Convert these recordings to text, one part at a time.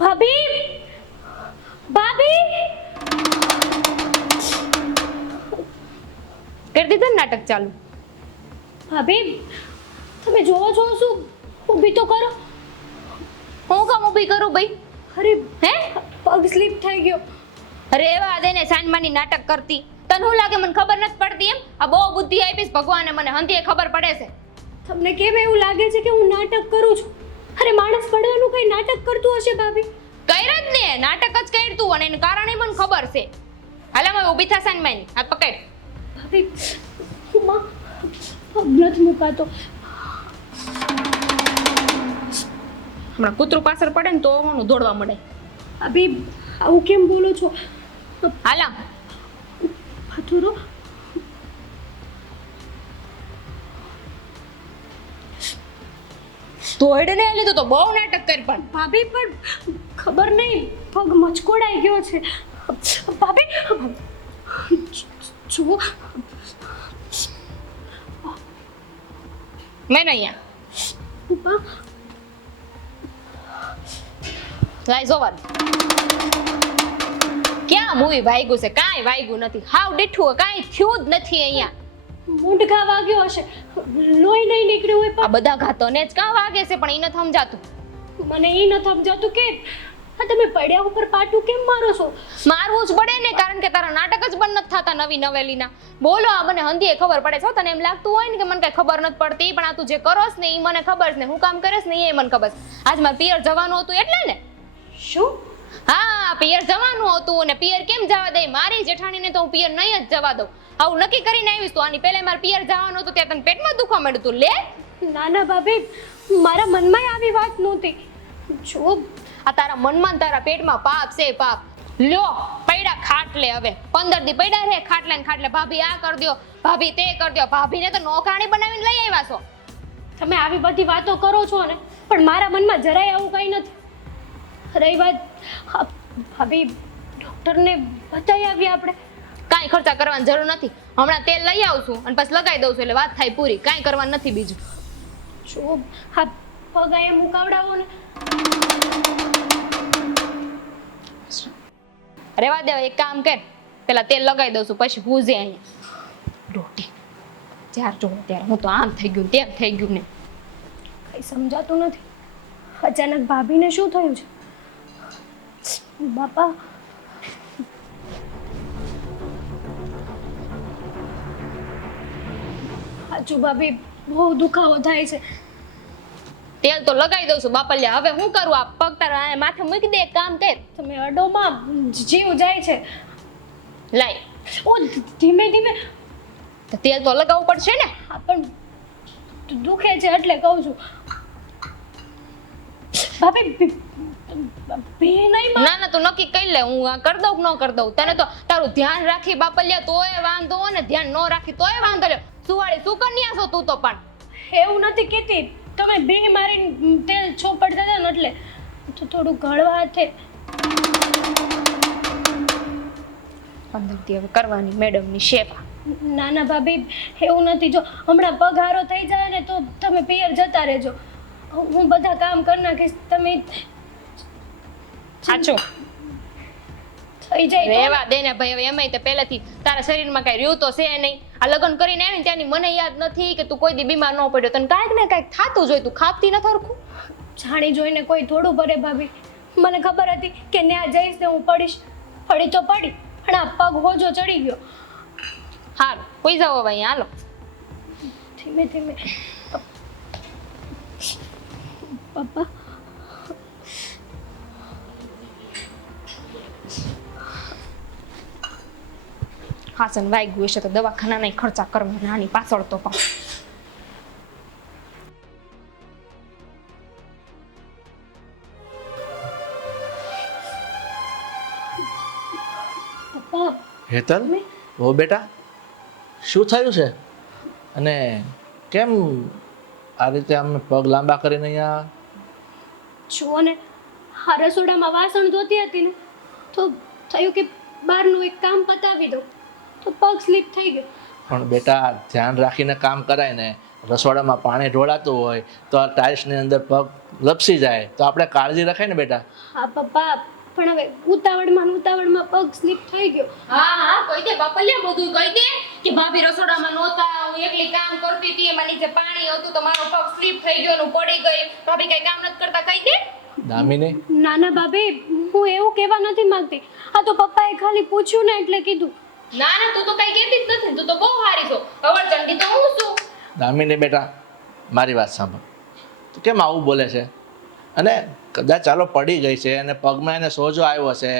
ભાભી ભાભી કરી દીધું ને નાટક ચાલુ. ભાભી તમે જોવો છો શું? ઊભી તો કરો. હું કામ ઊભી કરું ભાઈ? અરે હે પગ સ્લીપ થઈ ગયો. અરે એવા દે ને સાંજમાની નાટક કરતી. તને શું લાગે મને ખબર નથી પડતી એમ? આ બહુ બુદ્ધિ આપીશ ભગવાને મને, હંધીએ ખબર પડે છે. તમને કેમ એવું લાગે છે કે હું નાટક કરું છું? અરે માણસ પડવાનું કઈ નાટક કરતું હશે ભાભી? કર્યું જ ને, નાટક જ કર્યું તું અને એનું કારણ મને ખબર છે. હાલ અમે ઊભી થા સાંજમાની, હાથ પકડ. ભાભી માં પગ નથી મુકાતો. હમણાં કૂતરું પાછળ પડે ને તો હું દોડવા મળે. ભાભી આવું કેમ બોલો છો? હાલા હાથુરો દોડ ને લીધું તો બહુ નાટક કરી પણ. ભાભી પણ ખબર નહીં પગ મચકોડાઈ ગયો છે. ભાભી જો મેં અહીંયા લાઈ જોવા દે. ક્યાં મૂવી વાગ્યું છે? કાંઈ વાગ્યું નથી. હાવ દીઠું કાંઈ થયું જ નથી અહીંયા. મૂંઢ ઘા વાગ્યો હશે, લોહી નહીં નીકળ્યું હોય. આ બધા ઘાતોને જ કાં વાગે છે પણ એ નથી સમજાતું. મને એ નથી સમજાતું કે આ તમે પડ્યા ઉપર પાટું કેમ મારો છો? મારવું જ પડે ને, કારણ કે તારા નાટક જ બંધ નથી થતા નવી નવેલીના. બોલો આ મને હંધીએ ખબર પડે છે. તને એમ લાગતું હોય ને કે મને કઈ ખબર નથી પડતી, પણ આ તું જે કરોસ ને એ મને ખબર છે ને, હું કામ કરેશ ને એ મને ખબર છે. આજ મારે પિયર જવાનું હતું એટલે ને. શું? હા પિયર જવાનું હતું અને પિયર કેમ જવા દે? મારી જેઠાણીને તો હું પિયર નહીં જ જવા દઉં. આવું નક્કી કરીને આવીશ તો આની પહેલા મારે પિયર જવાનું હતું ત્યાં તને પેટમાં દુખવા માંડ્યું તું. લે ના ના ભાભી, મારા મનમાં આવી વાત નહોતી. જો આ તારા મનમાં ને તારા પેટમાં પાપ છે પાપ. લ્યો પૈડા ખાટલે, હવે 15 દી પૈડા રે ખાટલે ને ખાટલે. ભાભી આ કર દો, ભાભી તે કર દો. ભાભીને તો નોકરાણી બનાવીને લઈ આવ્યા છો. તમે આવી બધી વાતો કરો છો ને, પણ મારા મનમાં જરાય આવું કંઈ નથી. રહી વાત ભાભી, ડૉક્ટરને બતાવી આવ્યા આપણે. કાંઈ ખર્ચા કરવાની જરૂર નથી. હમણાં તેલ લઈ આવશું અને પછી લગાવી દઉં છું એટલે વાત થાય પૂરી. કાંઈ કરવાનું નથી બીજું. જો હા પગ અહીંયા મુકાવડાવો ને. રેવા દેવા, એક કામ કર, પેલા તેલ લગાવી દઉં છું પછી ભૂજે અહીંયા રોટી. જ્યારે જોઉં ત્યારે હું તો આમ થઈ ગયું તેમ થઈ ગયું ને. કંઈ સમજાતું નથી. અચાનક ભાભીને શું થયું છે? બાપા સાચું ભાભી, બહુ દુખાવો થાય છે. તેલ તો લગાવી દઉં છું બાપલિયા. હવે હું કરું? આ પગ તારા માથે મૂકી દે. એક કામ કર, તમે અડોમાં જીવ જાય છે. લાય ઓ ધીમે ધીમે. તો તેલ તો લગાવવું પડશે ને. હા પણ દુખે છે એટલે કહું છું. ભાભી ભી નહીં માં. ના ના તું નક્કી કરી લે, હું આ કરી દઉં કે ન કરી દઉં. તને તો તારું ધ્યાન રાખી બાપલિયા તોય વાંધો ને ધ્યાન ન રાખી તોય વાંધો. લે સુવાળી શું કન્યા છો તું તો. પણ એવું નથી કહેતી, તમે બે મારીને તેલ છોપડતા હતા ને એટલે તો થોડું ગળવા હાથે. 15 દી હવે કરવાની મેડમની સેવા. ના ના ભાભી, એવું નથી. જો હમણાં પગારો થઈ જાય ને તો તમે પિયર જતા રહેજો. હું બધા કામ કરી નાખીશ. તમે સાચું થઈ જાય તો. રેવા દે ને ભાઈ. હવે એમાંય તે પહેલેથી તારા શરીરમાં કઈ રહ્યું તો છે નહીં. આ લગ્ન કરીને આવીને ત્યાંની મને યાદ નથી કે તું કોઈ દી બીમાર ન પડ્યો. તને કાંઈક ને કાંઈક થાતું જોઈ, તું ખાપતી ન થરખું. જાણી જોઈને કોઈ થોડું ભરે ભાભી. મને ખબર હતી કે ત્યાં જઈશ ને હું પડીશ. પડી તો પડી, પણ આ પગ હોજો ચડી ગયો. હાલ કોઈ જાઓ ભાઈ, હાલો. ધીમે ધીમે. પપ્પા હાસન વાગ્યું હશે તો દવાખાના નહીં ખર્ચા કરવા નાની પાછળ તો પણ. પપ્પા હેતલ, હો બેટા, શું થયું છે? અને કેમ આ રીતે આમ પગ લાંબા કરીને અહીંયા? જુઓ ને, આ રસોડામાં વાસણ ધોતી હતી ને, તો થયું કે બહારનું એક કામ પતાવી દઉં, તો પગ સ્લીપ થઈ ગયો. પણ બેટા, ધ્યાન રાખીને કામ કરાય ને. રસોડામાં પાણી ઢોળાતું હોય તો આ ટાઇલ્સની અંદર પગ લપસી જાય તો આપણે કાળજી રખાય ને બેટા. હા પપ્પા, પણ હવે ઉતાવળમાં પગ સ્લીપ થઈ ગયો. હા કહી દે બાપલિયા, બધું કહી દે કે ભાભી રસોડામાં નહોતા, હું એકલી કામ કરતી હતી, એમાં નીચે પાણી હતું તો મારો પગ સ્લીપ થઈ ગયો, હું પડી ગઈ. ભાભી કઈ કામ નથી કરતા, કહી દે. દામિની, નાના ભાભી, હું એવું કહેવા નથી માંગતી. આ તો પપ્પાએ ખાલી પૂછ્યું ને એટલે કીધું. ના તું તો કઈ કહેતી જ નથી, તું તો બહુ હારી છો. અવળચંડી તો હું છું. દામિની બેટા, મારી વાત સાંભળ. તું કેમ આવું બોલે છે? અને કદાચ ચાલો પડી ગઈ છે અને પગમાં એને સોજો આવ્યો છે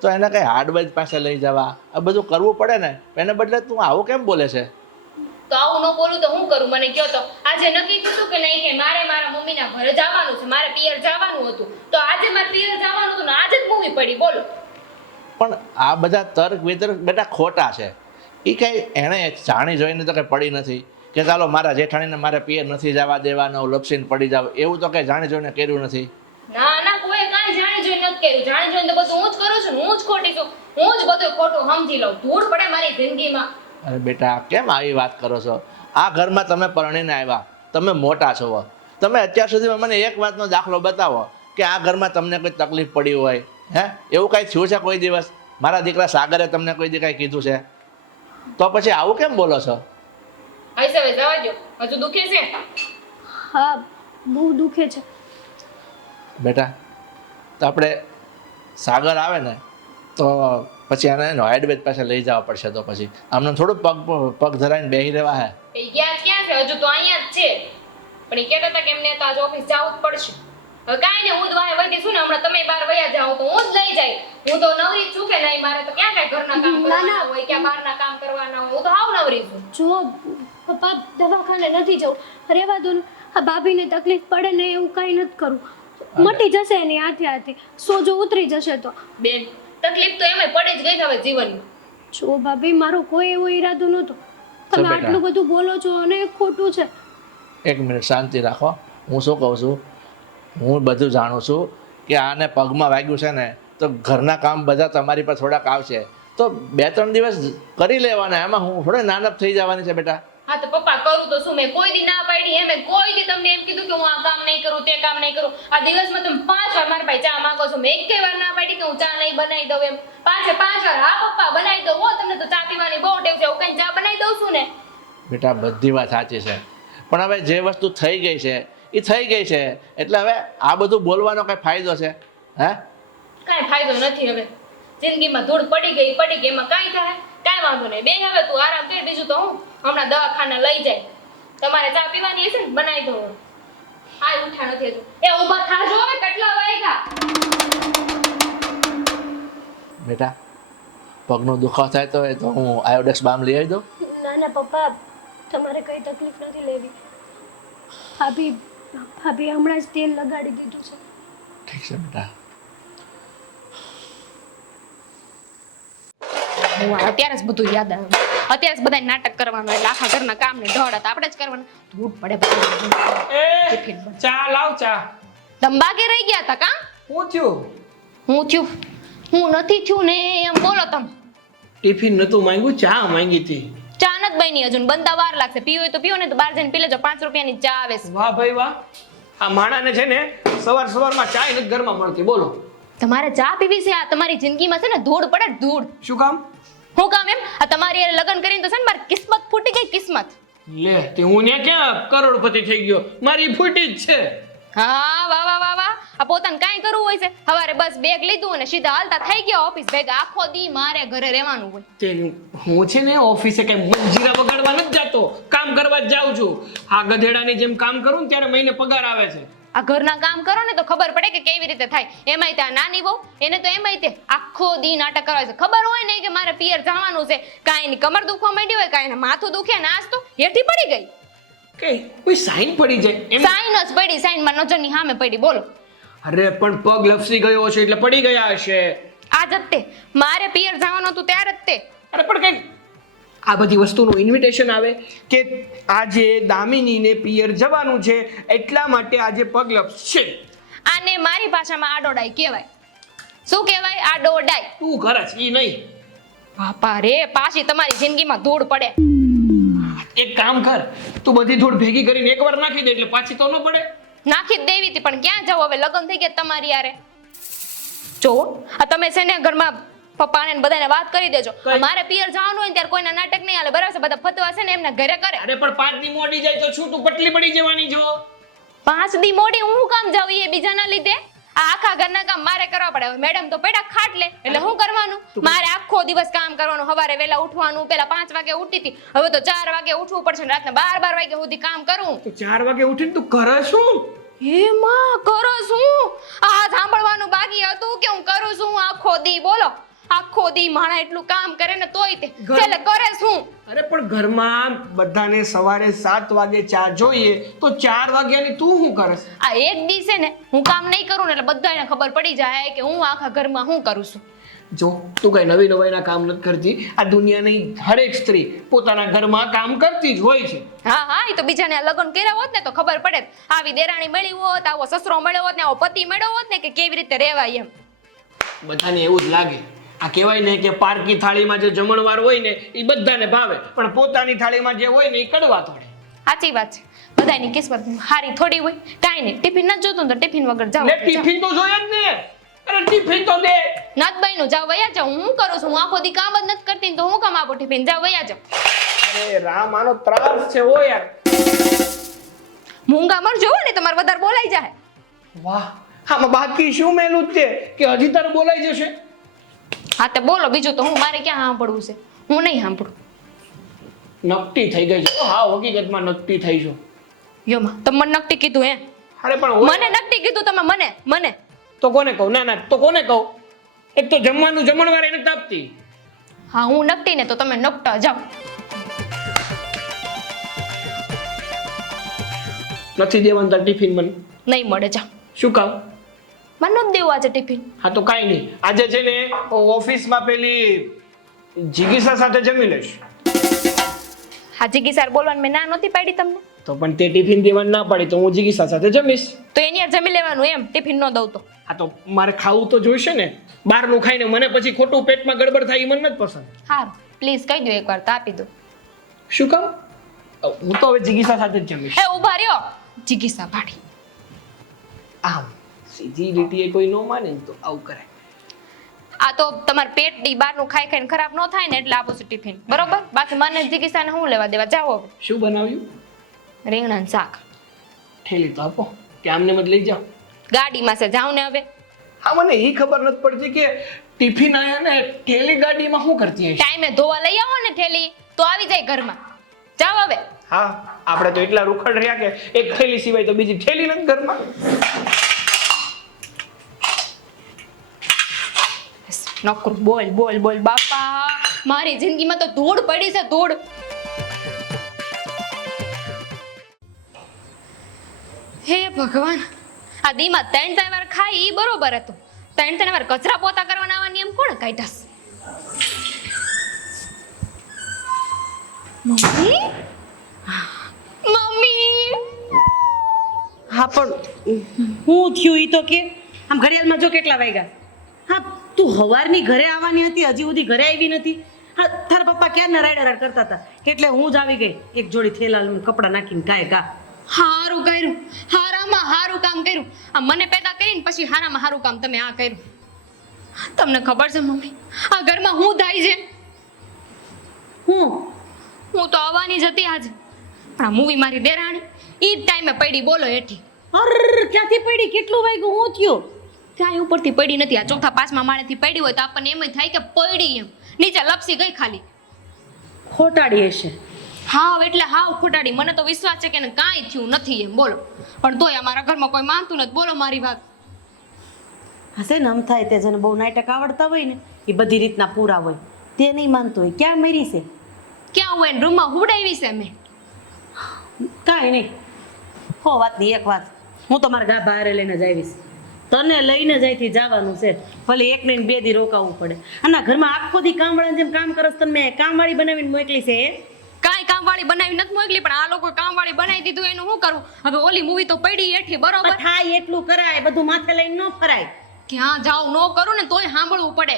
તો એને કંઈ હાર્ડવેર પાસે લઈ જવા, આ બધું કરવું પડે ને. એને બદલે તું આવું કેમ બોલે છે? તો આવું ન બોલું તો હું કરું? મને કહો તો. આજે નક્કી થયું કે નહીં કે મારે મારા મમ્મીના ઘરે જવાનું છે, મારે પિયર જવાનું હતું, તો આજે મારે પિયર જવાનું હતું ને આજે જ મૂવી પડી. બોલો. પણ આ બધા તર્ક વિતર્ક બેટા ખોટા છે. એ કંઈ એણે જાણી જોઈને તો કંઈ પડી નથી કે ચાલો મારા જેઠાણીને મારે પિયર નથી જવા દેવાનો, લપસીને પડી જાવ, એવું તો કંઈ જાણી જોઈને કર્યું નથી. ના કોઈ કાંઈ જાણી જોઈને નથી કર્યું. જાણી જોઈને તો બધું હું જ કરું છું, હું જ ખોટી છું, હું જ બધું ખોટું સમજી લઉં. ધૂળ પડે મારી જિંદગીમાં. અરે બેટા, કેમ આવી વાત કરો છો? આ ઘરમાં તમે પરણીને આવ્યા, તમે મોટા છો. તમે અત્યાર સુધીમાં મને એક વાતનો દાખલો બતાવો કે આ ઘરમાં તમને કોઈ તકલીફ પડી હોય. હે, એવું કાંઈ થયું છે કોઈ દિવસ? મારા દીકરા સાગરે તમને કોઈ દી કાંઈ કીધું છે? તો પછી આવું કેમ બોલો છો? હશે હવે જવા દો. હજુ દુખે છે? હા, બહુ દુખે છે. બેટા, તો આપણે સાગર આવે ને તો પછી એને આયુર્વેદ પાસે લઈ જવા પડશે. તો પછી આમને થોડું પગ ધરાઈને બેસી રહેવા હે. એ ક્યાં છે? હજુ તો અહીંયા જ છે. પણ એ કહેતા હતા કે એમને તો આજ ઓફિસ જવું જ પડશે. હવે કાંઈ નહીં, હું જ વાહે વધી છું ને, હમણાં તમે બહાર વયા જાઓ તો હું જ લઈ જાય. હું તો નવરી છું કે નહીં, મારે તો ક્યાં કાંઈ ઘરના કામ કરવાના હોય, ક્યાં બહારના કામ કરવાના હોય, હું તો હાવ નવરી છું. જો પપ્પા, દવાખાને નથી જવું, રહેવા દો ને. આ ભાભીને તકલીફ પડે ને એવું કાંઈ નથી કરવું. મટી જશે એની હાથે, સોજો ઉતરી જશે. તો બેન, તકલીફ તો એમાં પડી જ ગઈ હવે જીવનમાં. જો ભાભી, મારો કોઈ એવો ઈરાદો નહોતો. તમે બેટા, આટલું બધું બોલો છો અને એ ખોટું છે. એક મિનિટ શાંતિ રાખો. હું શું કહું છું, હું બધું જાણું છું કે આને પગમાં વાગ્યું છે ને તો ઘરના કામ બધા તમારી પર થોડાક આવશે તો 2-3 દિવસ કરી લેવાના. એમાં હું થોડે નાનપ થઈ જવાની છે બેટા. હા તો પપ્પા, કરું તો શું? મેં કોઈ દી ના પાડી? મેં કોઈ દી તમને એમ કીધું કે હું આ કામ નહીં કરું, તે કામ નહીં કરું? આ દિવસમાં તમે 5 વાર મારા ભાઈ ચા માંગો છો, મેં એકેય વાર ના પાડી કે હું ચા નહીં બનાવી દઉં એમ? 5 વાર હા પપ્પા બનાવી દઉં. હો, તમને તો ચા પીવાની બહુ ટેવ છે, હું કઈ ચા બનાવી દઉં છું ને. બેટા, બધી વાત સાચી છે, પણ હવે જે વસ્તુ થઈ ગઈ છે એ થઈ ગઈ છે, એટલે હવે આ બધું બોલવાનો કઈ ફાયદો છે? હે, કાંઈ ફાયદો નથી. હવે જિંદગીમાં ધૂળ પડી ગઈ, એમાં કાંઈ થાય? કાંઈ વાંધો નહીં બેન, હવે તું આરામ કર. બીજું તો હું હમણાં દવાખાને લઈ જાય. તમારે ચા પીવાની હશે ને, બનાવી દઉં. હા, ઉઠા નથી હજુ. એ ઊભા થાજો હવે, કેટલા વાગ્યા? બેટા, પગનો દુખાવો થાય તો હું આયોડેક્સ બામ લઈ આવી દઉં. ના પપ્પા, તમારે કઈ તકલીફ નથી લેવી. ભાભી હમણાં જ તેલ લગાડી દીધું છે. ઠીક છે બેટા. હું અત્યારે જ બધું યાદ આવ્યું. અત્યારે જ બધા નાટક કરવાનું, એટલે આખા ઘરના કામ ને ઢોળા આપણે જ કરવાના. ધૂળ પડે બધું. ચા લાવ ચા. દંબાગે રહી ગયા હતા કા? હું થયું? હું થયું? હું નથી થયું ને એમ બોલો તમે. ટિફિન નતું માંગ્યું, ચા માંગી હતી. ચા નથી બની હજુ, બનતા વાર લાગશે. પીવું હોય તો પીવો ને તો બહાર જઈને પી લેજો. 5 રૂપિયાની ચા આવે છે. વાહ ભાઈ વાહ, આ માણાને છે ને સવારમાં ચા નથી ઘરમાં મળતી. બોલો તમારે ચા પીવી છે? આ તમારી જિંદગીમાં છે ને ધૂળ પડે, ધૂળ. શું કામ? હું કામ એમ? આ તમારી હારે લગ્ન કરીને તો છે ને મારી કિસ્મત ફૂટી ગઈ, કિસ્મત. લે તે હું ને ક્યાં કરોડપતિ થઈ ગયો, મારી ફૂટી જ છે. હા, વાહ વાહ વાહ વાહ. આ પોતાને કાંઈ કરવું હોય છે, સવારે બસ બેગ લીધું અને સીધા હાલતા થઈ ગયા ઓફિસ ભેગા. આખો દી મારે ઘરે રહેવાનું હોય. તે હું છે ને ઓફિસે કઈ મંજીરા બગાડવા નથી જાતો, કામ કરવા જ જાઉં છું. આ ગધેડાની જેમ કામ કરું ને ત્યારે મહિને પગાર આવે છે. આ ઘરના કામ કરો ને તો ખબર પડે કે કેવી રીતે થાય. એમાંય ત્યાં નાની બહુ, એને તો એમાંય તે આખો દી નાટક કરવા છે. ખબર હોય નહીં કે મારે પિયર જવાનું છે, કાંઈ ની કમર દુખવા માંડી હોય, કાંઈ માથું દુખે, નાસ તો હેઠી પડી ગઈ. કે કોઈ સાઈન પડી જાય એમ? સાઈન જ પડી, સાઈન માં નજરની સામે પડી. બોલો. અરે પણ પગ લપસી ગયો છે એટલે પડી ગયા હશે. આજ જ તે મારે પિયર જવાનું હતું ત્યારે જ તે. અરે પણ કઈ આ બધી વસ્તુનું ઇન્વિટેશન આવે કે આજે દામિનીને પિયર જવાનું છે એટલા માટે આજે પગલપ છે. આને મારી ભાષામાં આડોડાઈ કહેવાય. શું કહેવાય? આડોડાઈ. તું કરે છે ઈ નહીં. બાપા રે, પાછી તમારી જિંદગીમાં ધૂળ પડે. એક કામ કર, તું બધી ધૂળ ભેગી કરીને એકવાર નાખી દે એટલે પાછી તો ન પડે. નાખી જ દેવી હતી, પણ ક્યાં જાવ હવે? લગ્ન થઈ ગયા તમારી યારે. જો આ તમે છે ને ઘરમાં પપ્પાને ને બધાને વાત કરી દેજો. કઈ? મારે પિયર જવાનું હોય ને ત્યારે કોઈના નાટક નહીં હાલે, બરાબર છે? બધા ફતવા છે ને એમના ઘરે કરે. અરે પણ 5 દી મોડી જાય તો શું તું પટલી પડી જવાની છો? 5 દી મોડી હું કામ જાવ એ બીજાના લીધે? આ આખા ઘરના કામ મારે કરવા પડે. હવે મેડમ તો પેડા ખાટલે, એટલે હું કરવાનું? મારે આખો દિવસ કામ કરવાનું, સવારે વહેલા ઉઠવાનું. પેલા 5 વાગે ઉઠતી હતી, હવે તો 4 વાગે ઉઠવું પડશે, રાતના 12 વાગે સુધી કામ કરું. તો 4 વાગે ઉઠીને તું કરે શું? હે માં, કરો શું? આ સાંભળવાનું બાકી હતું કે હું કરું છું આખો દી? બોલો, આખો દી માણા એટલું કામ કરે ને તોય તે છેલ્લે કરે શું? અરે પણ ઘરમાં બધાને સવારે 7 વાગે ચા જોઈએ તો 4 વાગ્યાની તું શું કરે? આ એક દી છે ને હું કામ નહીં કરું ને એટલે બધાને ખબર પડી જાય કે હું આખા ઘરમાં હું કરું છું. જો તું કઈ નવી નવાઈના કામ નથી કરતી. આ દુનિયાની હરેક સ્ત્રી પોતાના ઘરમાં કામ કરતી જ હોય છે. હા હા, એ તો બીજાને આ લગ્ન કર્યા હોત ને તો ખબર પડે. આવી દેરાણી મળી હોત, આવો સસરો મળ્યો હોત ને આવો પતિ મળ્યો હોત ને કે કેવી રીતે રહેવાય એમ. બધાને એવું જ લાગે. આ કહેવાય ને કે પારકી થાળીમાં જે જમણવાર હોય ને એ બધાને ભાવે, પણ પોતાની થાળીમાં જે હોય ને એ કડવા થોડે. સાચી વાત છે. બધાની કિસ્મત હારી થોડી હોય. કાંઈ નહીં, ટિફિન નથી જોતું તો ટિફિન વગર જાવ. ને ટિફિન તો જોઈએ જ ને. અરે ટિફિન તો દે. નત બહેનું જાવ વયા જાવ. હું કરું છું? હું આખો દી કામ જ નથી કરતી ને તો હું કામ આપું ટિફિન? જાવ વયા જાવ. અરે રામ, આનો ત્રાસ છે હો યાર. મૂંગા મર જોવો ને તમારે વધારે બોલાઈ જાય. વાહ, આમાં બાકી શું મેલું જ છે કે હજી તારે બોલાઈ જશે? હા તે બોલો, બીજું તો હું મારે ક્યાં સાંભળવું છે? હું નહીં સાંભળું. નકટી થઈ ગઈ છે. હા, હકીકતમાં નકટી થઈ છો. યો માં, તમે મને નકટી કીધું હે? અરે પણ હોય. મને નકટી કીધું તમે? મને તો કોને કહું? ના ના, તો કોને કહું? એક તો જમવાનું જમણવાર એને તાપતી. હા, હું નકટી ને તો તમે નકટા જાવ. નથી દેવાનું તાર ટિફિન મને? નહીં મળે, જાવ. શું કામ? મને નથી દેવું આજે ટિફિન. હા તો કાંઈ નહીં, આજે છે ને ઓફિસમાં પેલી જિગીસા સાથે જમી લઈશ. હાજી ગીસાર બોલવાનું મેં ના નહોતી પાડી તમને? તો પણ તે ટિફિન દેવાનું ના પાડી તો હું જિગીસા સાથે જમીશ. તો એની યાર જમી લેવાનું એમ, ટિફિન ન દઉં તો? હા તો મારે ખાવું તો જોઈશે ને. બહારનું ખાઈને મને પછી ખોટું પેટમાં ગડબડ થાય એ મને નથી પસંદ. હા પ્લીઝ કહી દો એકવાર તો આપી દો. શું કામ? હું તો હવે જિગીસા સાથે જ જમીશ. એ ઊભા રહ્યો, જીગીસા ભાડી. આમ સીધી લીટીએ કોઈ ન માને ને તો આવું કરાય. આ તો તમાર પેટ ડી બહારનું ખાઈ ખાઈને ખરાબ ન થાય ને એટલે આપું છું ટિફિન, બરોબર? બાકી મને જીગીસાને હું લેવા દેવા? જાઓ હવે. શું બનાવ્યું? રીંગણાનું શાક. ઠેલી તો આપો કે આમને મત લઈ જાઓ. ગાડીમાં છે, જાઉં ને હવે. હા, મને એ ખબર નથી પડતી કે ટિફિન આયા ને ઠેલી ગાડીમાં શું કરતી હશે? ટાઈમે ધોવા લઈ આવો ને ઠેલી તો આવી જાય ઘરમાં. જાઓ હવે. હા, આપણે તો એટલા રૂખડ રહ્યા કે એક થેલી સિવાય તો બીજી થેલી નથી ઘરમાં. નકરું બોલ બોલ બોલ બાપા, મારી જિંદગીમાં તો ધૂળ પડી છે, ધૂળ. હે ભગવાન, આ દીમાં 3 વાર ખાઈ ઈ બરોબર હતું. 3 વાર કચરા પોતા કરવાના આવા નિયમ કોણે કાઢ્યા છે? Mummy, mummy. હા પણ હું થયું ઈ તો કે આમ ઘડિયાળમાં જો કેટલા વાગ્યા. હા, તું હવારની ઘરે આવવાની હતી, હજી સુધી ઘરે આવી નથી. હા, તારા પપ્પા ક્યારના રાડ કરતા હતા એટલે હું જ આવી ગઈ એક જોડી થેલા લઈને કપડાં નાખીને કાય કા. હારું કર્યું, હારામાં હારું કામ કર્યું. આ મને પેદા કરીને પછી હારામાં હારું કામ તમે આ કર્યું. તમને ખબર છે મમ્મી, આ ઘરમાં હું થાય છે? હું તો આવવાની જ હતી આજે, પણ આ મૂવી મારી દેરાણી ઈ જ ટાઈમે પડી, બોલો હેઠી. અર ક્યાંથી પડી? કેટલું વાગ્યું? હું થયો? ક્યાંય ઉપરથી પડી નથી. આ 4થા 5મા માળેથી પડી હોય તો આપણને એમ થાય કે પડી એમ, નીચે લપસી ગઈ ખાલી. ખોટાડી હશે. હાવ એટલે હાવ ખોટાડી. મને તો વિશ્વાસ છે કે એને કાંઈ થયું નથી એમ, બોલો. પણ તોય અમારા ઘરમાં કોઈ માનતું નથી, બોલો મારી વાત. હશે ને, આમ થાય તે જેને બહુ નાટક આવડતા હોય ને એ બધી રીતના પૂરા હોય. તે નહીં માનતો હોય. ક્યાં મરી છે? ક્યાં હોય? રૂમમાં હુડાવી છે મેં. કાંઈ નહીં. હો વાતની એક વાત, હું તો મારા ગા બહાર લઈને જ આવીશ. તને લઈને જ અહીંથી જવાનું છે. ભલે એક ને 2 દી રોકાવું પડે. અને આ ઘરમાં આખો દી કામવાળાની જેમ કામ કરસ તને મેં કામવાળી બનાવીને મોકલી છે એ? કાંઈ કામવાળી બનાવી નથી મોકલી, પણ આ લોકો કામવાળી બનાવી દીધું એનું શું કરવું? હવે ઓલી મૂવી તો પડી એઠી બરોબર, પણ થાય એટલું કરાય, બધું માથે લઈને ન ફરાય. ક્યાં જાઉં ન કરું ને તોય સાંભળવું પડે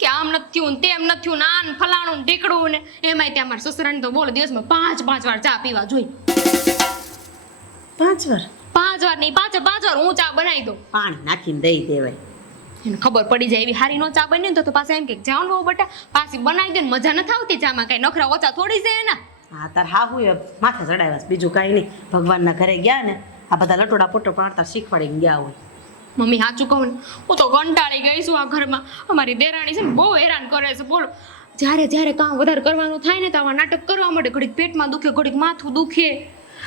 કે આમ નથી થયું ને તેમ નથી થયું, નાન ફલાણું ને ઢીકડું ને એમાંય ત્યાં મારા સસરાને તો બોલો દિવસમાં 5 વાર ચા પીવા જોઈ. 5 વાર 5 વાર નહીં, 5 વાર હું ચા બનાવી દઉં. પાણી નાખીને દઈ દેવાય. એને ખબર પડી જાય એવી હારી નો ચા બની ને તો પાછા એમ કે જાઉં બહુ બટા પાછી બનાવી દે ને મજા નથી આવતી ચામાં, કઈ નખરા ઓછા થોડી છે એના. હા તાર હા હું માથે ચડાવ્યા છે, બીજું કાંઈ નહીં. ભગવાનના ઘરે ગયા ને આ બધા લટોડા પોટો પાડતા શીખવાડીને ગયા હોય. મમ્મી સાચું કહું ને હું તો કંટાળી ગઈ છું આ ઘરમાં. અમારી દેરાણી છે ને બહુ હેરાન કરે છે બોલો. જ્યારે કામ વધારે કરવાનું થાય ને તો આવા નાટક કરવા માટે ઘડીક પેટમાં દુખે, ઘડીક માથું દુખે.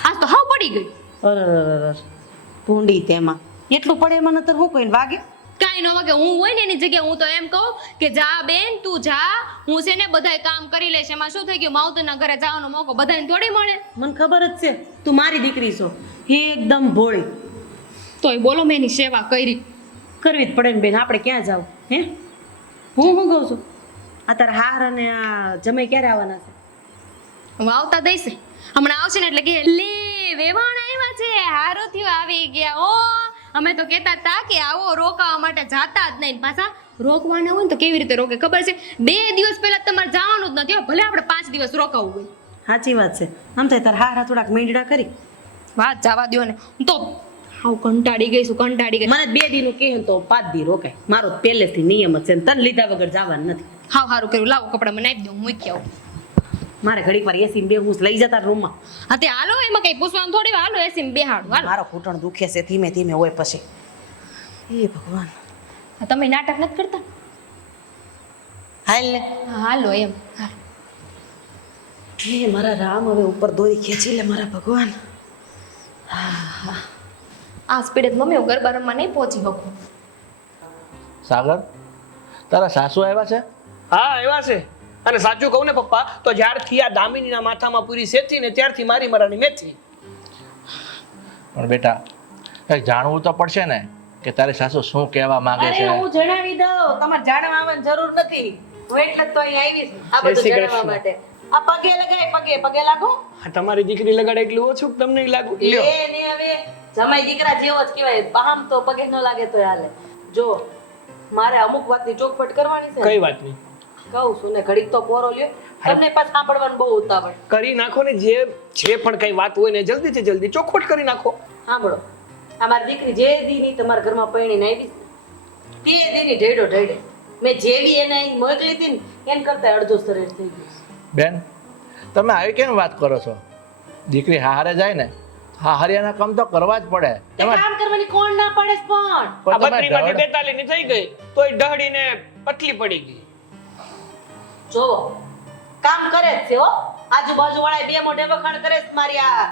આજ તો હાવ પડી ગઈ. અરે ભૂંડી તેમાં એટલું પડે એમાં નતર હું કોઈને વાગે. કાંઈ ન વાગે, હું હોય ને એની જગ્યાએ હું તો એમ કહું કે જા બેન તું જા, હું છે ને બધાય કામ કરી લઈશ. એમાં શું થઈ ગયું, માવતરના ઘરે જવાનો મોકો બધાને થોડી મળે. મને ખબર જ છે તું મારી દીકરી છો, એકદમ ભોળી. તોય બોલો મેં એની સેવા કરી. કરવી જ પડે ને બેન, આપણે ક્યાં જાવ હે? હું કહું છું આ તારા હાર અને આ જમાઈ ક્યારે આવવાના છે? હું આવતા દઈશ હમણાં આવશે ને એટલે કે લે વેવાણ આવ્યા છે, હારો થયો આવી ગયા. ઓ અમે તો કહેતા હતા કે આવો રોકાવા માટે જાતા જ નહીં, પાછા રોકવાના હોય ને તો કેવી રીતે રોકે ખબર છે? 2 દિવસ પહેલા તમારે જવાનું જ નથી, ભલે આપણે 5 દિવસ રોકાવું હોય. સાચી વાત છે. આમ થાય તારા હારા થોડાક મીંડડા કરી વાત જવા દો ને, હું તો હાવ કંટાળી ગઈ છું, કંટાળી ગઈ. મને 2 દીનું કહે ને તો 5 દી રોકાય. મારો પહેલેથી નિયમ જ છે ને તને લીધા વગર જવાનું નથી. હાવ સારું કર્યું, લાવો કપડા મને આપી દઉં, મૂકી આવું. મારે ઘડીક વાર એસી બે હું લઈ જતા રૂમમાં. હા તે હાલો, એમાં કઈ પૂછવાનું થોડી વાર, હાલો એસી બેહાડું હાલો. મારો ઘૂંટણ દુખે છે ધીમે ધીમે હોય પછી. એ ભગવાન. હા, તમે નાટક નથી કરતા? હાલ ને. હા હાલો એમ. હાલો. એ મારા રામ હવે ઉપર દોરી ખેંચી લે મારા ભગવાન. આ સ્પીડે મમ્મી હું ગરબા રમવા નહીં પહોંચી શકું. સાગર, તારા સાસુ આવ્યા છે? હા એવા છે. અને સાચું કહું ને પપ્પા, તો જ્યારથી આ દામિનીના માથામાં પૂરી સેથી ને ત્યારથી મારી મરાની મેથી. પણ બેટા કંઈક જાણવું તો પડશે ને કે તારી સાસુ શું કહેવા માંગે છે. અરે હું જણાવી દઉં, તમારે જાણવા આવવાની જરૂર નથી. હું એટલે જ તો અહીં આવી છું આ બધું શ્રી જણાવવા કૃષ્ણ. માટે. આ પગે લગાય, પગે લાગો. આ તમારી દીકરી લગાડે એટલું ઓછું કે તમને લાગુ લ્યો. એ ને હવે જમાઈ દીકરા જેવો જ કહેવાય. આમ તો પગે ન લાગે તો હાલે. જો મારે અમુક વાતની ચોખવટ કરવાની છે. કઈ વાત નહીં કહું છું ને, ઘડીક તો પોરો લ્યો. તમને પાછું સાંભળવાનું બહુ ઉતાવળ. કરી નાખો ને, જે પણ કઈ વાત હોય ને જલ્દીથી જલ્દી ચોખવટ કરી નાખો. સાંભળો, આ મારી દીકરી જે દીની તમારા ઘરમાં પરણીને આવી તે દીની ઢેડે મેં જેવી એને અહીં મોકલી હતી ને એન કરતા અડધો શરીર થઈ ગયું. બેન, તમે આવી કેમ વાત કરો છો? દીકરી હારે જાય ને હારિયાના કામ તો કરવા જ પડે. તે કામ કરવાની કોણ ના પાડે છે પણ? આ પણ તમે 32 માંથી 42 ની થઈ ગઈ તોય ઢહડીને પતલી પડી ગઈ. જો કામ કરે જ છે હો. આજુબાજુ વાળા બે મોઢે વખાણ કરે છે મારી આ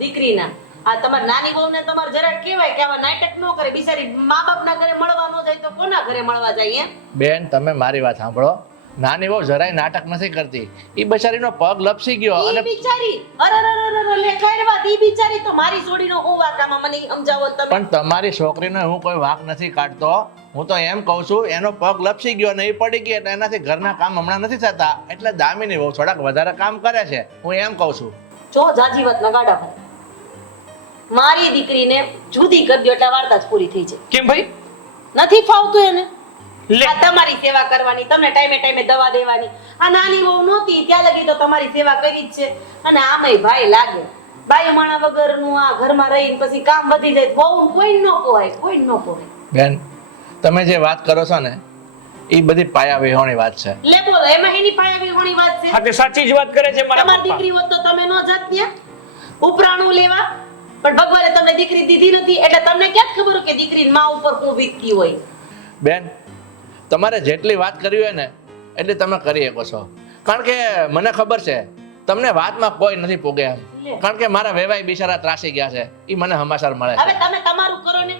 દીકરીના. આ તમારી નાની વહુ ને તમારે જરા કહેવાય કે આવા નાટક ન કરે. બિચારી મા બાપના ઘરે મળવા ન જાય તો કોના ઘરે મળવા જાય? એમ બેન, તમે મારી વાત સાંભળો. નાની વહુ જરાય નાટક નથી કરતી. ઈ બિચારીનો પગ લપસી ગયો ઈ અને બિચારી અરે લેખાય વાત. ઈ બિચારી તો મારી જોડીનો હું વાત આમાં મને સમજાવો તમે. પણ તમારી છોકરીનો હું કોઈ વાંક નથી કાઢતો. હું તો એમ કહું છું એનો પગ લપસી ગયો ને એ પડી ગઈ એટલે એનાથી ઘરના કામ હમણાં નથી થતા, એટલે દામિની વહુ થોડાક વધારે કામ કરે છે. હું એમ કહું છું. જો જાજી વાત ના ગાડા ભાઈ. મારી દીકરીને જુદી કરી દો એટલે વાર્તા જ પૂરી થઈ જાય. કેમ ભાઈ? નથી ફાવતું એને. લે આ તમારી સેવા કરવાની, તમને ટાઈમે દવા દેવાની. આ નાની વહુ નહોતી ત્યાં લગી તો તમારી સેવા કરી જ છે. અને આમાંય ભાઈ લાગે બાયું માણા વગરનું આ ઘરમાં રહીને પછી કામ વધી જાય બહુ કોઈ ન પોહાય. બેન, તમે જે વાત કરો છો ને એ બધી પાયા વિહોણી વાત છે. લે બોલો, એમાં એની પાયા વિહોણી વાત છે? આ તે સાચી જ વાત કરે છે મારા તમારી પપ્પા. દીકરી હોત તો તમે ન જાત ત્યાં ઉપરાણું લેવા. પણ ભગવાને તમને દીકરી દીધી નથી એટલે તમને ક્યાં ખબર હોય કે દીકરી માં ઉપર શું વીતતી હોય. બેન, તમારે જેટલી વાત કરવી હોય ને એટલી તમે કરી શકો છો. કારણ કે મને ખબર છે તમને વાતમાં કોઈ નથી પોગે એમ. કારણ કે મારા વેવાઈ બિચારા ત્રાસી ગયા છે, એ મને સમાચાર મળે હવે છે. તમે તમારું કરો ને.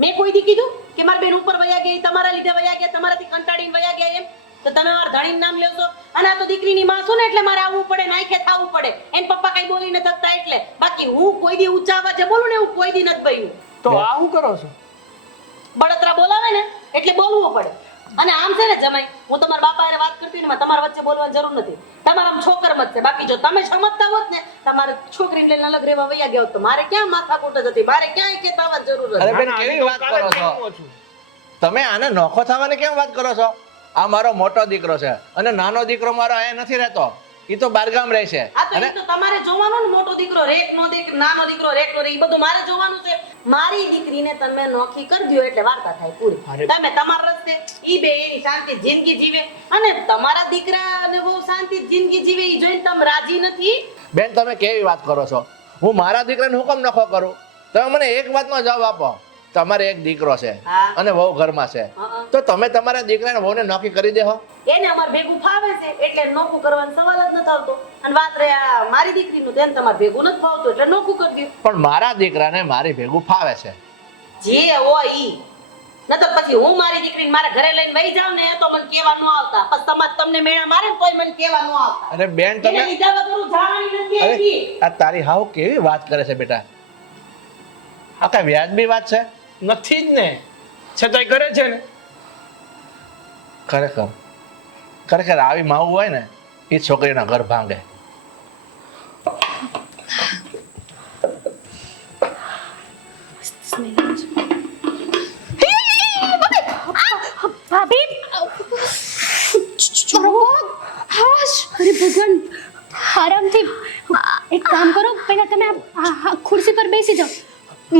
મેં કોઈ દી કીધું કે મારી બેન ઉપર વયા ગઈ, તમારા લીધે વયા ગયા, તમારાથી કંટાળીને વયા ગયા એમ? તો તમે મારા ધણીનું નામ લ્યો છો. અને આ તો દીકરીની માં છું ને એટલે મારે આવવું પડે, નાખે થાવું પડે. એન પપ્પા કઈ બોલી ન શકતા એટલે. બાકી હું કોઈ દી ઊંચા અવાજે બોલું ને એવું કોઈ દી નથી બન્યું. તો આ હું કરો છો? બળતરા બોલાવે ને એટલે બોલવું પડે. અને આમ છે ને જમાઈ, હું તમારા બાપા હારે વાત કરતી ને તમારા વચ્ચે બોલવાની જરૂર નથી. તમારા આમ છોકર મત છે. બાકી જો તમે સમજતા હોત ને, તમારે છોકરીને લઈને અલગ રહેવા વયા ગયા હોત તો મારે ક્યાં માથાકૂટ જ હતી, મારે ક્યાં કે આવવાની જરૂર અરે હતી. બેન કેવી વાત કરો છો તમે? આને નોખો થવાની કેમ વાત કરો છો? આ મારો મોટો દીકરો છે અને નાનો દીકરો મારો અહીંયા નથી રહેતો, એ તો બારગામ રહે છે. આ તો એ તો તમારે જોવાનું ને, મોટો દીકરો રેક નો દેખ, નાનો દીકરો રેક નો રે, એ બધું મારે જોવાનું છે. મારી દીકરીને તમે નોખી કરી દ્યો એટલે વાર્તા થાય પૂરી. તમે તમારા રસ્તે, ઈ બે એની શાંતિ જિંદગી જીવે અને તમારા દીકરાને બહુ શાંતિ જિંદગી જીવે ઈ જોઈને તમે રાજી નથી. બેન તમે કેવી વાત કરો છો? હું મારા દીકરાને હુકમ નખો કરું? તમે મને એક વાતનો જવાબ આપો. તમારે એક દીકરો છે હા. અને વહુ ઘરમાં છે, તો તમે તમારા દીકરાને વહુને નોખી કરી દેહો. એને અમાર ભેગું ફાવે છે એટલે નોખું કરવાનો સવાલ જ નથી આવતો. અને વાત રહે આ મારી દીકરીનું, તેને તમારે ભેગું નથી ફાવતું એટલે નોખું કરી દો. પણ મારા દીકરાને મારી ભેગું ફાવે છે. જે હોય ઈ. નતર પછી હું મારી દીકરીને મારા ઘરે લઈને વહી જાવ ને તો મને કેવા ન આવતા. પછી તમારે તમને મેળા મારે ને તોય મને કેવા ન આવતા. અરે બેન એને તમે, લીધા વગર હું જવાની નથી અરે આવી. આ તારી હાવ કેવી વાત કરે છે બેટા? આ કઈ વ્યાજબી વાત છે? નથી જ ને, છતાંય કરે છે ને. ખરેખર ખરેખર આવી માવું હોય ને એ છોકરીના ઘર ભાંગે. ભાભી અરે ભગવાન, આરામથી એક કામ કરો, પહેલા તમે આ ખુરશી પર બેસી જાઓ.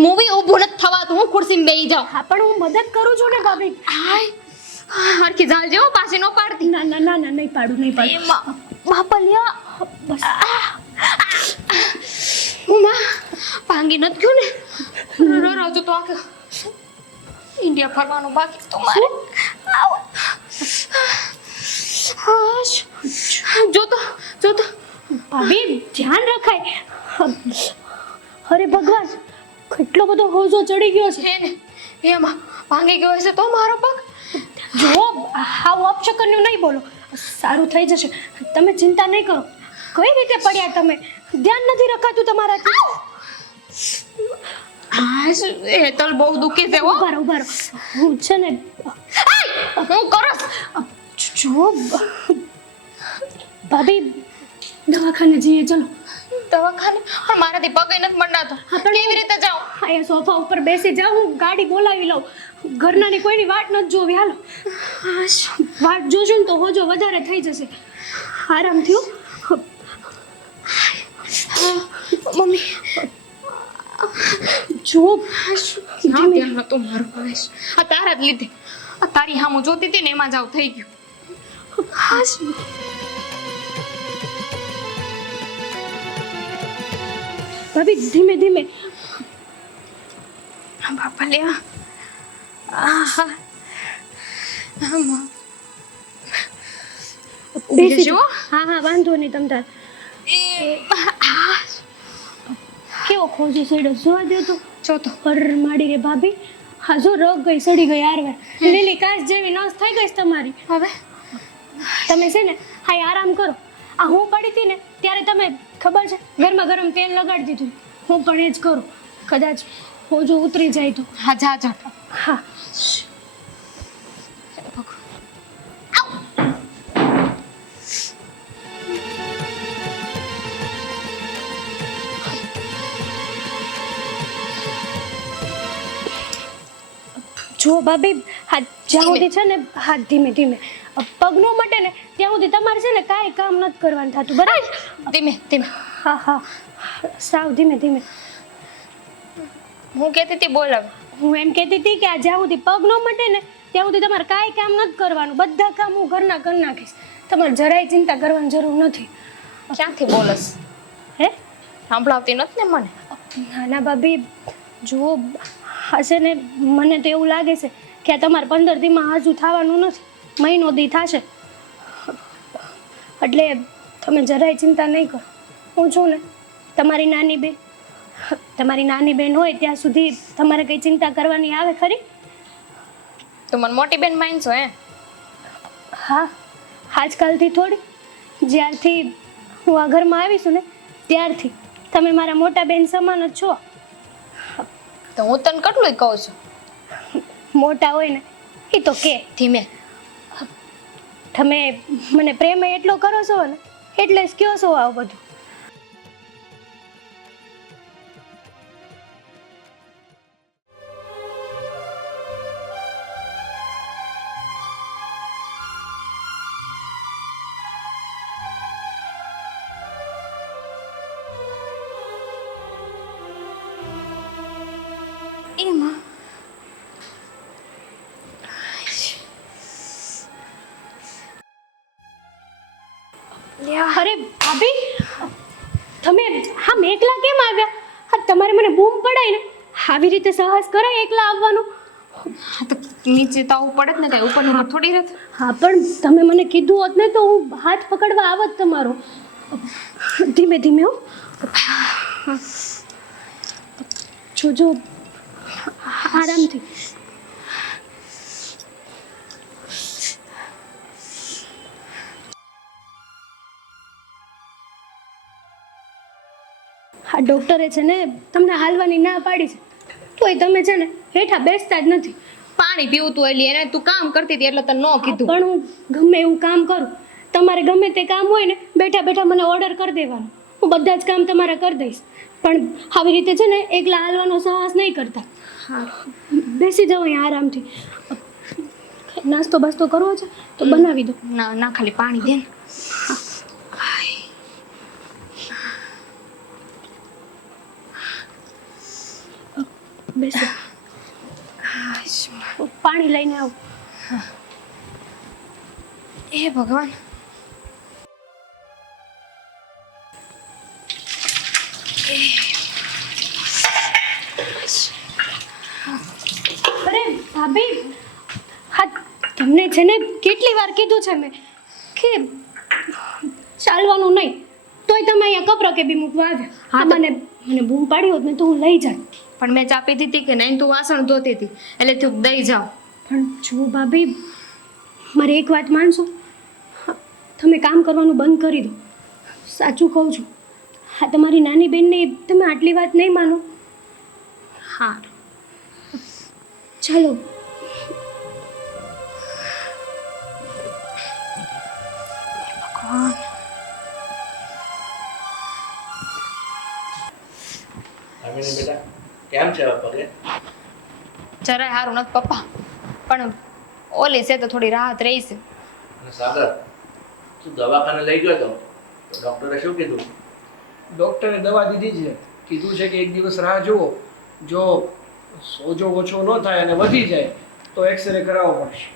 મૂવી ઊભું નથી થવાતું, હું ખુરશીમાં બેસી જાઉં. હા પણ હું મદદ કરું છું ને ભાભી. હરખી ઝાલ જેવો પાછી નો પાડતી. ના ના ના ના, નહીં પાડું નહીં પાડું. એમાં બાપલિયા બસ ઉમા ભાંગી નથી ગયું ને? રોજ તો આખે ઇન્ડિયા ફરવાનું બાકી તો મારે. આવ. હાશ. જોતો જોતો ભાભી ધ્યાન રખાય. અરે ભગવાન, કેટલો બધો હોજો ચડી ગયો છે. છે ને એમાં ભાંગી ગયો હશે તો મારો પગ. જો હાવ અપશકન્યું નહીં બોલો, સારું થઈ જશે. તમે ચિંતા નહીં કરો. કઈ રીતે પડ્યા તમે? ધ્યાન નથી રખાતું તમારાથી. હાશ હેતલ બહુ દુખે છે હો. ઉભા રહો, ઉભા રહો. હું છે ને હું કરસ. જો ભાભી દવાખાને જઈએ, ચલો. દવાખાને પણ મારાથી પગ નથી મંડાતો. કેવી રીતે જાઉં? અહીંયા સોફા ઉપર બેસી જાઉં, હું ગાડી બોલાવી લઉં. ઘરનાની કોઈની વાટ નથી જોવી. હાલો. વાટ જોશું ને તો હોજો વધારે થઈ જશે. આરામ થયો? મમ્મી જો ના ધ્યાન નતો મારું. હાશ આ તારા જ લીધે, આ તારી હામું જોતી હતી ને એમાં જાવ થઈ ગયું. હાશ ભાભી ધીમે ધીમે. બાપા લ્યા. આહા આમાં બેસી જશો? જાઓ. હા હા, વાંધો નહીં તમ તાર. કેવો ખોજો સડ્યો, જોવા દો તો. જો તો પર માડી રે ભાભી. હા જો રગ ગઈ, સડી ગઈ આરવાર. લીલી કાચ જેવી નસ થઈ ગઈ છે તમારી. હવે તમે છે ને હા આરામ કરો. આ હું પડી હતી ને ત્યારે તમે ખબર છે ગરમા ગરમ તેલ લગાડી દીધું. હું પણ એ જ કરું, કદાચ હોજો ઉતરી જાય તો. હા જા જા. હા જો ભાભી, હાથ જ્યાં સુધી છે ને, હાથ ધીમે ધીમે. પગ નો મટે ને ત્યાં સુધી તમારે છે ને કાંઈ કામ નથી કરવાનું થતું, બરાબર? ધીમે ધીમે. હા હા, સાવ ધીમે ધીમે. હું કહેતી હતી બોલાવ. હું એમ કહેતી હતી કે આ જ્યાં સુધી પગ ન મટે ને ત્યાં સુધી તમારે કાંઈ કામ નથી કરવાનું. બધા કામ હું ઘરના કરી નાખીશ. તમારે જરાય ચિંતા કરવાની જરૂર નથી. ક્યાંથી બોલસ? હે? સાંભળાવતી નથી ને મને. ના ના ભાભી, જુઓ હશે ને, મને તો એવું લાગે છે કે આ તમારે 15 દીમાં હાજુ થવાનું નથી, મહિનો દી થશે. એટલે તમે જરાય ચિંતા નહીં કરો. હું છું ને તમારી નાની બેન. તમારી નાની બેન હોય ત્યાં સુધી તમારે કંઈ ચિંતા કરવાની આવે ખરી? તું મને મોટી બેન માનશો હે? હા, આજકાલથી થોડી. જ્યારથી હું આ ઘરમાં આવીશું ને ત્યારથી તમે મારા મોટા બેન સમાન જ છો. તો હું તને કેટલું કહું છું. મોટા હોય ને એ તો કે ધીમે. તમે મને પ્રેમ એટલો કરો છો ને એટલે જ કયો છો આવું બધું. એમાં અરે ભાભી તમે હા એકલા કેમ આવ્યા? હા તમારે મને બૂમ પડાય ને આવી રીતે સાહસ કરાય એકલા આવવાનું. હા તો નીચે તો આવવું પડે જ ને, કઈ ઉપર ઉપર થોડી રહેત. હા પણ તમે મને કીધું હોત ને તો હું હાથ પકડવા આવત તમારો. ધીમે ધીમે હો. જોજો આરામથી. હા ડૉક્ટરે છે ને તમને હાલવાની ના પાડી છે તોય તમે છે ને હેઠા બેસતા જ નથી. પાણી પીવું તું એટલે એને તું કામ કરતી હતી એટલે તને ન કીધું. પણ હું ગમે એવું કામ કરું, તમારે ગમે તે કામ હોય ને બેઠા બેઠા મને ઓર્ડર કરી દેવાનો, હું બધા જ કામ તમારા કરી દઈશ. પણ આવી રીતે છે ને એકલા હાલવાનો સાહસ નહીં કરતા. હા બેસી જાઓ અહીંયા આરામથી. નાસ્તો બાસ્તો કરવો છે તો બનાવી દો. ના ના, ખાલી પાણી દે ને. બેસો. પાણી લઈને આવો. એ ભગવાન. અરે ભાભી, હા તમને છે ને કેટલી વાર કીધું છે મેં કે ચાલવાનું નહીં, તોય તમે અહીંયા કપરા કે બી મૂકવા આવ્યા. હા મને બૂમ પાડી હોત ને તો હું લઈ જાત. પણ મેં ચાપી દીધી કે નહીં, તું વાસણ ધોતી હતી એટલે તું દઈ જાઓ. પણ જો ભાભી મારી એક વાત માનશો, તમે કામ કરવાનું બંધ કરી દો. સાચું કહું છું. હા તમારી નાની બેનને તમે આટલી વાત નહીં માનો. હા ચાલો. ભગવાન. આમીની બેટા કેમ છે હવે પગે? જરાય સારું નથી પપ્પા, પણ ઓલી છે તો થોડી રાહત રહી છે. અને સાગર, તું દવાખાને લઈ ગયો તો ડૉક્ટરે શું કીધું? ડૉક્ટરે દવા દીધી છે, કીધું છે કે એક દિવસ રાહ જુઓ, જો સોજો ઓછો ન થાય અને વધી જાય તો એક્સરે કરાવવો પડશે.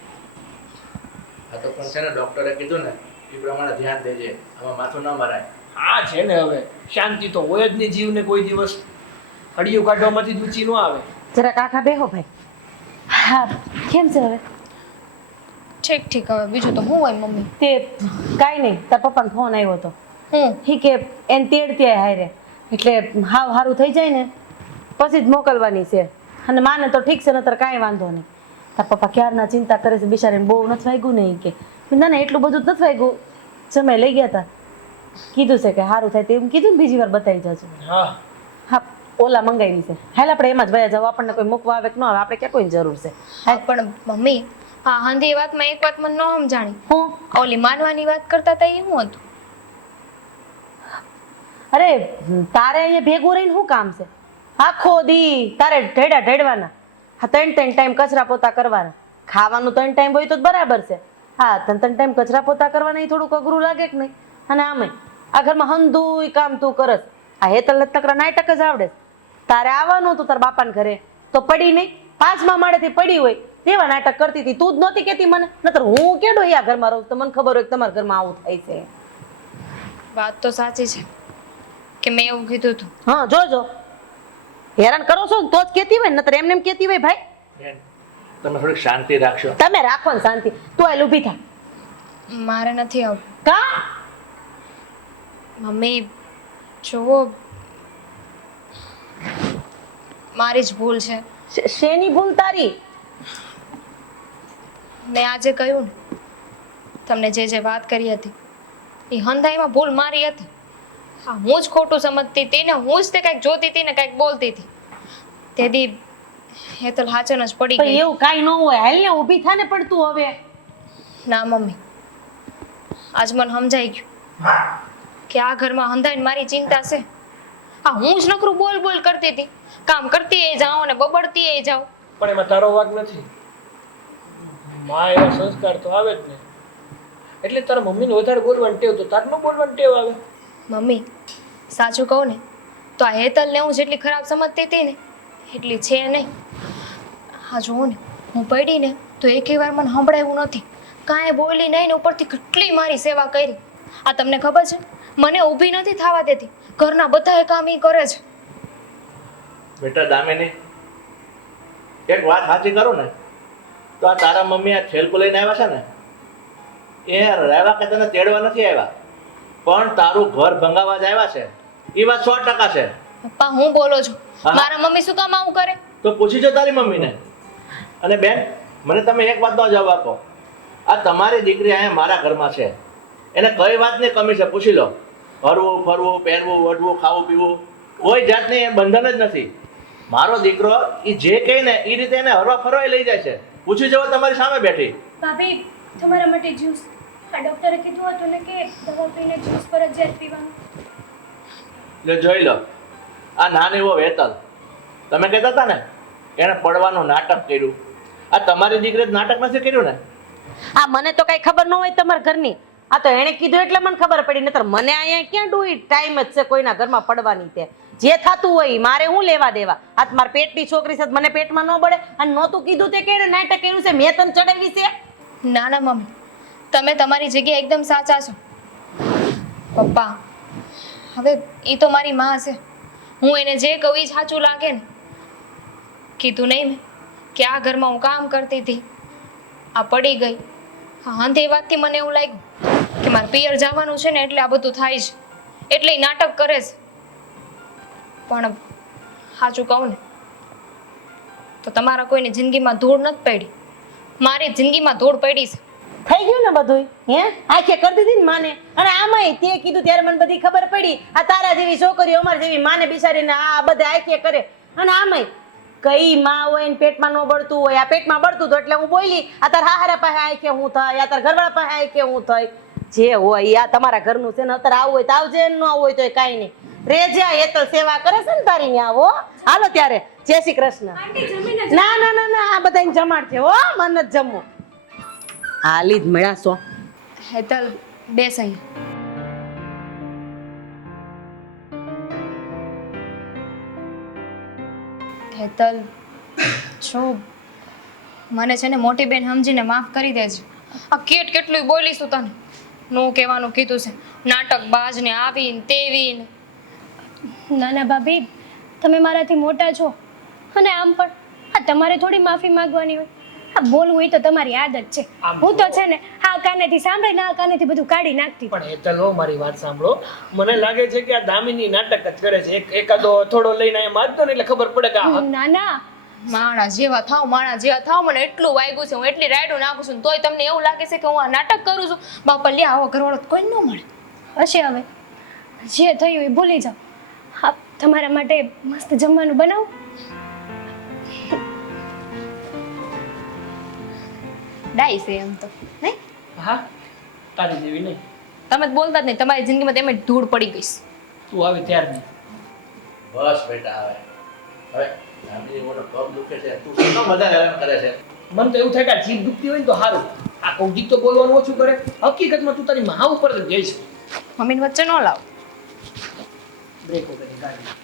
આ તો પણ છે ને ડૉક્ટરે કીધું ને એ પ્રમાણે ધ્યાન દેજે, આમાં માથું ન મરાય. હા છે ને, હવે શાંતિ તો હોય જ નહીં. જીવને કોઈ દિવસ હડિયું કાઢવામાંથી જ ઊંચી ન આવે. જરા કાકા બેહો ભાઈ. હા કેમ છે હવે? ઠીક ઠીક. હવે બીજું તો હું હોય મમ્મી? તે કાંઈ નહીં, તાર પપ્પાનો ફોન આવ્યો હતો. હું ઠીક કે એને તેડતી હારે એટલે હાવ સારું થઈ જાય ને પછી જ મોકલવાની છે. અને માને તો ઠીક છે, નતર કાંઈ વાંધો નહીં. તાર પપ્પા ક્યારના ચિંતા કરે છે, બિચારીને બહુ નથી વાગ્યું ને ઈ કે. ના ના એટલું બધું જ નથી વાગ્યું, સમય લઈ ગયા હતા. કીધું છે કે સારું થાય તેમ કીધું ને, બીજી વાર બતાવી જજો. હા હા ઓલા મંગાવી છે. હાલ આપણે એમાં જ વયા જાવ, આપણને કોઈ મૂકવા આવે કે ન આવે, આપણે ક્યાં કોઈની જરૂર છે. હા પણ મમ્મી, હા હાંધી એ વાતમાં એક વાત મને ન સમજાણી. હું ઓલી માનવાની વાત કરતા હતા એ શું હતું? અરે તારે અહીંયા ભેગું રહીને શું કામ છે? આખો દી તારે ઢેડા ઢેડવાના. હા 3 ટાઈમ કચરા પોતા કરવાના. ખાવાનું 3 ટાઈમ હોય તો જ બરાબર છે. હા 3 ટાઈમ કચરા પોતા કરવાના એ થોડુંક અઘરું લાગે કે નહીં? અને આમે આ ઘરમાં હંધુય કામ તું કરસ. આ હેતલ તકરા નાટક જ આવડે. તારે આવવાનું હતું તાર બાપાને ઘરે તો પડી નહીં, 5મા માળેથી પડી હોય તેવા નાટક કરતી હતી. તું જ નહોતી કહેતી મને, નતર હું કેડો આ ઘરમાં રહું તો મને ખબર હોય કે તમારા ઘરમાં આવું થાય છે. વાત તો સાચી છે કે મેં એવું કીધું હતું. હા જોજો હેરાન કરો છો ને તો જ કહેતી હોય, નતર એમને એમ કહેતી હોય. ભાઈ બેન, તમે થોડીક શાંતિ રાખશો? તમે રાખો ને શાંતિ. તું હાલ ઊભી થા. મારે નથી આવું. કા મમ્મી જુઓ, મારી જ ભૂલ છે. શેની ભૂલ તારી? મેં આજે કહ્યું ને તમને જે વાત કરી હતી એ હંધાઈમાં ભૂલ મારી હતી. હા હું જ ખોટું સમજતી હતી ને, હું જ તે કંઈક જોતી હતી ને કંઈક બોલતી હતી. તેથી હેતલ હાચન જ પડી પણ ગઈ. એવું કાંઈ ન હોય, હાલ ને ઊભી થા ને પણ તું હવે. ના મમ્મી, આજ મને સમજાઈ ગયું કે આ ઘરમાં હંધાઈને મારી ચિંતા છે. આ હું જ નકરું બોલ બોલ કરતી હતી, કામ કરતી એ જાઉં અને બબડતી એ જાઉં. પણ એમાં તારો વાંક નથી. માં એવા સંસ્કાર તો આવે જ ને. એટલે તારા મમ્મીને વધારે બોલવાની ટેવ, તો તારે ન બોલવાની ટેવ આવે. મમ્મી સાચું કહું ને તો આ હેતલને હું જેટલી ખરાબ સમજતી હતી ને એટલી છે નહીં. હા જુઓ ને, હું પડી ને તો એકેય વાર મને સંભળાયું નથી, કાંઈ બોલી નહીં ને ઉપરથી કેટલી મારી સેવા કરી. આ તમને ખબર છે, મને ઊભી નથી થવા દેતી, ઘરના બધાએ કામ ઈ કરે છે. બેટા દામિની, એક વાત સાચી કરું ને તો આ તારા મમ્મી આ છેલકું લઈને આવ્યા છે ને, એ રહેવા કે તને તેડવા નથી આવ્યા, પણ તારું ઘર ભંગાવા જ આવ્યા છે. એ વાત 100% છે. પપ્પા હું બોલો છું, હા? મારા મમ્મી શું કામ આવું કરે? તો પૂછી જો તારી મમ્મીને. અને બેન, મને તમે એક વાતનો જવાબ આપો. આ તમારી દીકરી અહીંયા મારા ઘરમાં છે, એને કઈ વાતની કમી છે પૂછી લો. હરવું ફરવું, પહેરવું, વઢવું, ખાવું પીવું, કોઈ જાતની એ બંધન જ નથી. મારો દીકરો એ જે કહે ને એ રીતે એને હરવા ફરવા લઈ જાય છે. પૂછી જવો તમારી સામે બેઠી. ભાભી તમારા માટે જ્યુસ, આ ડૉક્ટરે કીધું હતું ને કે દવા પીને જ્યુસ ફરજિયાત પીવાનું. એટલે જોઈ લો, આ નાની એવો હેતલ, તમે કહેતા હતા ને એણે પડવાનું નાટક કર્યું. આ તમારી દીકરીએ નાટક નથી કર્યું ને? આ મને તો કઈ ખબર ન હોય તમારા ઘરની. આ તો એણે કીધું એટલે મને ખબર પડી, નતર મને અહીંયા ક્યાં ડુઈ ટાઈમ જ છે કોઈના ઘરમાં પડવાની. તે જે થતું હોય મારે હું લેવા દેવા. આ મારા પેટની છોકરી છે, મને પેટમાં ન પડે. અને નહોતું કીધું તે કેડે નાટક કર્યું છે, મેં તને ચડાવી છે. ના ના મમ્મી, તમે તમારી જગ્યાએ એકદમ સાચા છો. પપ્પા હવે એ તો મારી માં છે, હું એને જે કહું એ સાચું લાગે ને. કીધું નહીં મેં કે આ ઘરમાં હું કામ કરતી હતી, આ પડી ગઈ. હા અંતે એ વાતથી મને એવું લાગ્યું કે મારે પિયર જવાનું છે ને એટલે આ બધું થાય છે, એટલે એ નાટક કરે છે. પણ સાચું કહું ને તો તમારા કોઈની જિંદગીમાં ધૂળ નથી પડી, મારી જિંદગીમાં ધૂળ પડી છે. થઈ ગયું ને બધું, હે આખે કરી દીધી ને માને. અને આમાંય તે કીધું ત્યારે મને બધી ખબર પડી. આ તારા જેવી છોકરીઓ અમાર જેવી માને બિચારીને આ બધા આખે કરે. અને આમાંય કઈ માં હોય ને પેટમાં ન બળતું હોય, આ પેટમાં બળતું હતું એટલે હું બોલી. આ તાર હાહારા પાસે આખે હું થાય, આ તાર ઘરવાળા પાસે આખે હું થાય. જે હોય આ તમારા ઘરનું છે ને, અત્યારે આવું હોય તો આવજે, ન આવું હોય તો કાંઈ નહીં. રેજા એ તો સેવા કરે છે ને તારી ન્યા. હો હાલો ત્યારે, જય શ્રી કૃષ્ણ. આંટી જમીને ના ના ના ના, આ બધાને જમાડ છે હો, મને જ જમવું. હાલી જ મળ્યા. હેતલ બેસ અહીં. હેતલ શું મને છે ને મોટી બેન સમજીને માફ કરી દેજે. આ કેટલું બોલીશું તને, નો કહેવાનું કીધું છે, નાટક બાજ ને આવીને તેવીને. ના ના ભાભી, તમે મારાથી મોટા છો અને આમ પણ આ તમારે થોડી માફી માંગવાની હોય. આ બોલવું હોય તો તમારી આદત છે. હું તો છે ને આ કાનેથી સાંભળીને આ કાનેથી બધું કાઢી નાખતી. પણ હેતલ હો, મારી વાત સાંભળો. મને લાગે છે કે આ દામિની નાટક જ કરે છે. એકાદો થોડો લઈને અહીંયા મારતો ને એટલે ખબર પડે કે આ ના ના, માણા જેવા થાવ, મને એટલું વાગ્યું છે, હું એટલી રાયડું નાખું છું તોય તમને એવું લાગે છે કે હું આ નાટક કરું છું. બાપા લે, આવો ઘરવાળો તો કોઈ ન મળે. હશે હવે જે થયું એ ભૂલી જાઓ. હા, તમારા માટે મસ્ત જમવાનું બનાવું. ડાઈ છે એમ તો નહીં. હા, તારી જેવી નહીં. તમે જ બોલતા જ નહીં, તમારી જિંદગીમાં તેમ જ ધૂળ પડી ગઈ છે. તું આવે ત્યાર નહીં. બસ બેટા, હવે દામિની મોટો પગ દુખે છે, તું કેમ બધા હેરાન કરે છે? મને તો એવું થાય કે આ જીભ દુખતી હોય ને તો સારું. આ કૌશિક તો બોલવાનું ઓછું કરે. હકીકતમાં તું તારી મા ઉપર જ જઈશ. મમ્મીની વચ્ચે ન લાવ. બ્રેક વગરની ગાડી.